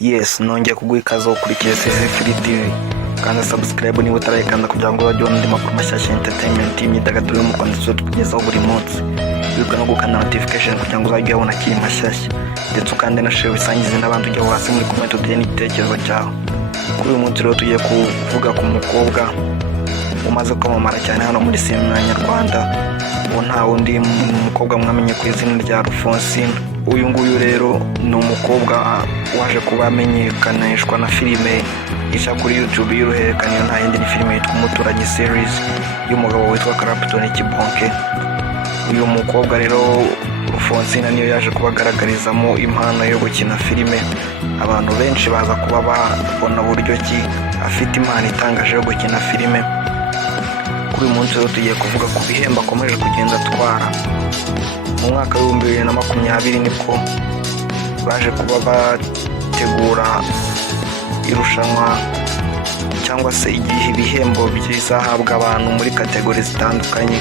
Yes, nongeye kuguha ikaze ukurikiye CC Free TV. Kanda subscribe niba utarayikanda kugira ngo uzajye ubona andi makuru mashyashya entertainment y'imyidagaduro yo mu Rwanda tugezaho buri munsi. Wibuka no gukanda notification kugira ngo uzajye ubona akiri mashyashya. Ndetse ukande na share bisangize n'abandi ujya hasi muri comment uduhe n'igitekerezo cyawe. Kuri uyu munsi rero tugiye kuvuga ku mukobwa umaze kwamamara cyane hano muri sinema nyarwanda. Uwo nta wundi mukobwa mwamenye ku izina rya Alphonsine. Uyu nguyu rero ni umukobwa waje kuba amenyekanishwa na filime isha kuri YouTube y'uruhererekane, nta yindi ni filime yitwa Umuturanyi series y'umugabo witwa Clapton Kibonke. Uyu mukobwa rero Alphonsine niyo yaje kubagaragarizamo impano yo gukina filime. Abantu benshi baza kuba babona buryo ki afite impano itangaje yo gukina filime. Kuri uyu munsi rero tugiye kuvuga ku bihembo akomeje kugenda atwara. Mu mwaka wa 2020 nibwo baje kuba bategura irushanwa cyangwa se igihe ibihembo bizahabwa abantu muri kategori zitandukanye.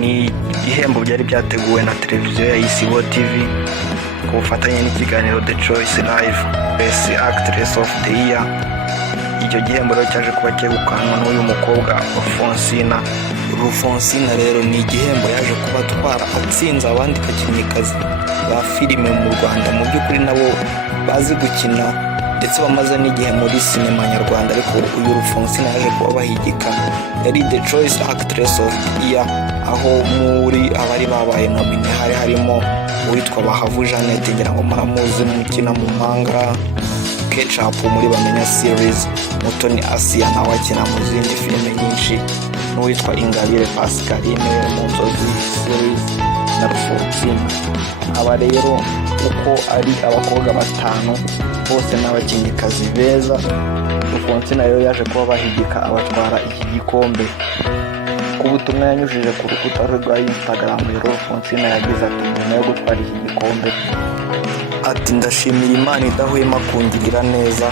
Ni igihembo byari byateguwe na televiziyo ya Isibo TV ku bufatanye n'ikiganiro The Choice Live Best Actress of the Year. Icyo gihembo rero cyaje kuba cyegukanwa n'uyu mukobwa Alphonsine rero ni igihembo yaje kuba atwara atsinze abandi bakinnyikazi ba filime mu Rwanda mu by'ukuri nabo bazi gukina ndetse bamaze n'igihe muri sinema nyarwanda, ariko uyu Alphonsine yaje kuba bahigika. Yari The Choice Actress of the Year, aho muri abari babaye nomine harimo uwitwa Bahavu Jeannette, ngira ngo muramuzi mukina mu Mpanga, Ketchup muri Bamenya series, Mutoni Asia nawe akina mu zindi filime nyinshi, n'uwitwa Ingabire Pascaline mu Nzozi series na Alphonsine. Aba rero uko ari abakobwa batanu bose n'abakinnyikazi beza, Alphonsine rero yaje kuba bahigika abatwara iki gikombe. Ku butumwa yanyujije ku rukuta rwa Instagram rero Alphonsine yagize ati nyuma yo gutwara iki gikombe ati ndashimira Imana idahwema kungirira neza,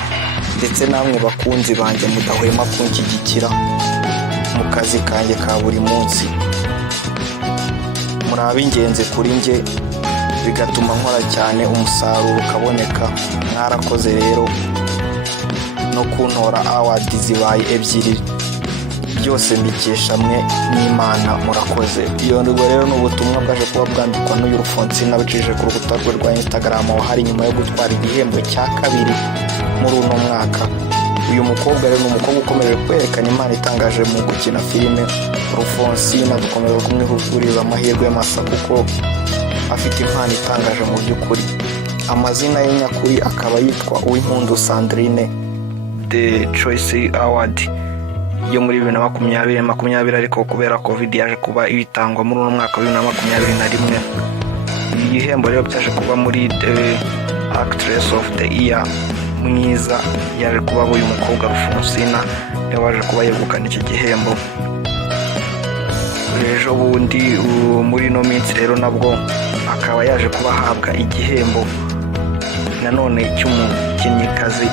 ndetse namwe bakunzi banjye mudahwema kunshyigikira mu kazi kanjye ka buri munsi. Muri ab'ingenzi kuri njye bigatuma nkora cyane umusaruro ukaboneka. Mwarakoze rero no kuntora award zibaye ebyiri, byose mbikesha mwe n'Imana, murakoze. Iyo ndego rero n'ubutumwa bwaje kuba bwandikwa n'uyu Alphonsine abicishije ku rukuta rwe rwa Instagram aho hari nyuma yo gutwara igihembo cya kabiri muri uno mwaka. Uyu mukobwa rero ni umukobwa ukomeje kwerekana impano itangaje mu gukina filime. Alphonsine dukomeje kumwifuriza amahirwe masa kuko afite impano itangaje mu by'ukuri. Amazina ye nyakuri akaba yitwa Uwimpundu Sandrine. The Choice Award yo muri 2020 ariko kubera Covid yaje kuba ibitangwa muri uno mwaka wa 2021. Igihembo rero cyaje kuba muri The Actress of the Year mwiza yaje kuba uyu mukobwa Alphonsine yaje kuba yegukana iki gihembo. Ejo bundi muri no minsi rero nabwo akaba yaje kuba ahabwa igihembo nanone cy'umukinnyikazi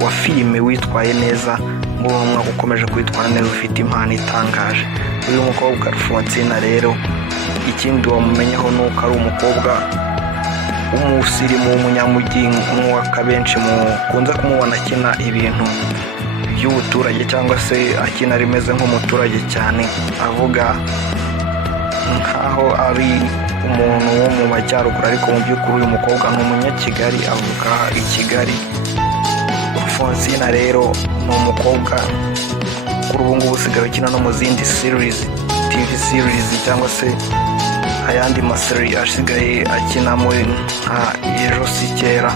wa filime witwaye neza muri uwo mwaka, ukomeje kwitwara neza ufite impano itangaje. Uyu mukobwa Alphonsine rero ikindi wamumenyeho nuko ari umukobwa w'umusirimu w'umunyamujyi, nk'uwaka benshi mukunze kumubona akina ibintu by'ubuturage cyangwa se akina rimeze nk'umuturage cyane, avuga nkaho ari umuntu wo mu majyaruguru, ariko mu by'ukuri uyu mukobwa ni umunyakigali, avuga i Kigali. Alphonsine rero ni umukobwa kuri ubu ngubu usigaye ukina no mu zindi series, TV series cyangwa se ayandi maseri asigaye akina muri nka Ejo si kera.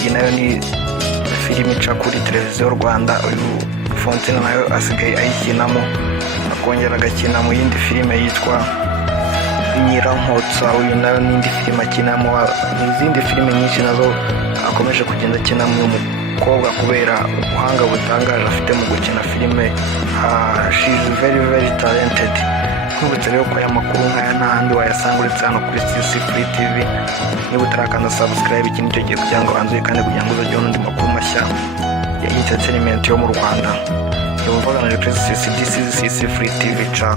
Iyi nayo ni filime ica kuri televiziyo Rwanda. Uyu Alphonsine nayo asigaye ayikinamo, akongera agakina mu yindi filime yitwa Nyirankotsa. Uyu nayo n'indi filime akinamo, n'izindi filime nyinshi nazo akomeje kugenda akinamo. Uyu mukobwa kubera ubuhanga butangaje afite mu gukina filime, she is very talented. Nkubutse rero ko aya makuru nk'aya n'ahandi wayasanga uretse hano kuri CC Free TV. Niba utarakanda subscribe, iki nicyo gihe kugira ngo wanzuye kandi kugira ngo uzajye ubona andi makuru mashya ya entertainment yo mu Rwanda. Yumvaga na CC Free TV. Ciao.